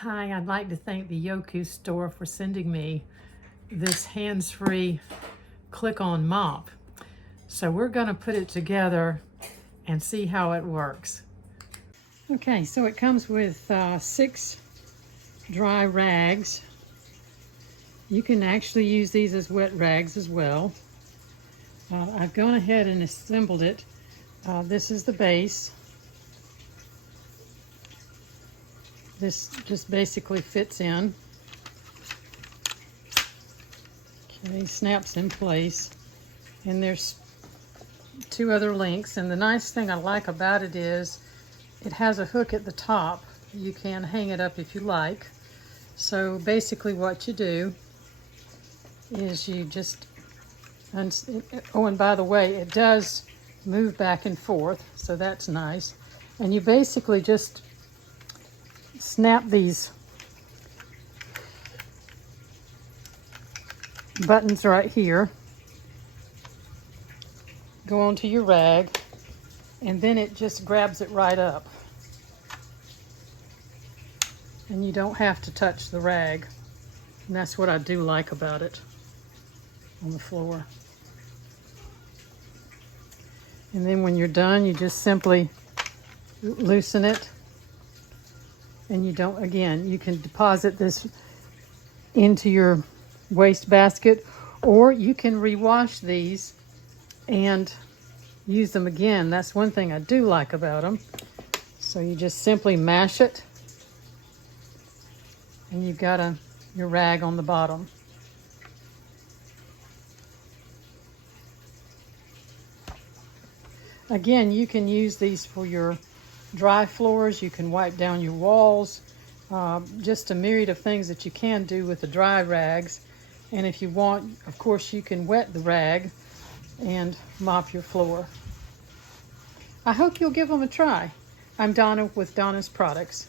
Hi, I'd like to thank the Yogkuse store for sending me this hands-free click-on mop. So we're going to put it together and see how it works. Okay, so it comes with 6 dry rags. You can actually use these as wet rags as well. I've gone ahead and assembled it. This is the base. This just basically fits in. Okay, snaps in place. And there's 2 other links. And the nice thing I like about it is it has a hook at the top. You can hang it up if you like. So basically what you do is you just, oh, and by the way, it does move back and forth, so that's nice. And you basically just snap these buttons right here, go onto your rag, and then it just grabs it right up. And you don't have to touch the rag. And that's what I do like about it on the floor. And then when you're done, you just simply loosen it. And you don't, again, you can deposit this into your waste basket, or you can rewash these and use them again. That's one thing I do like about them. So you just simply mash it, and you've got your rag on the bottom. Again, you can use these for your dry floors. You can wipe down your walls. Just a myriad of things that you can do with the dry rags. And if you want, of course, you can wet the rag and mop your floor. I hope you'll give them a try. I'm Donna with Donna's Products.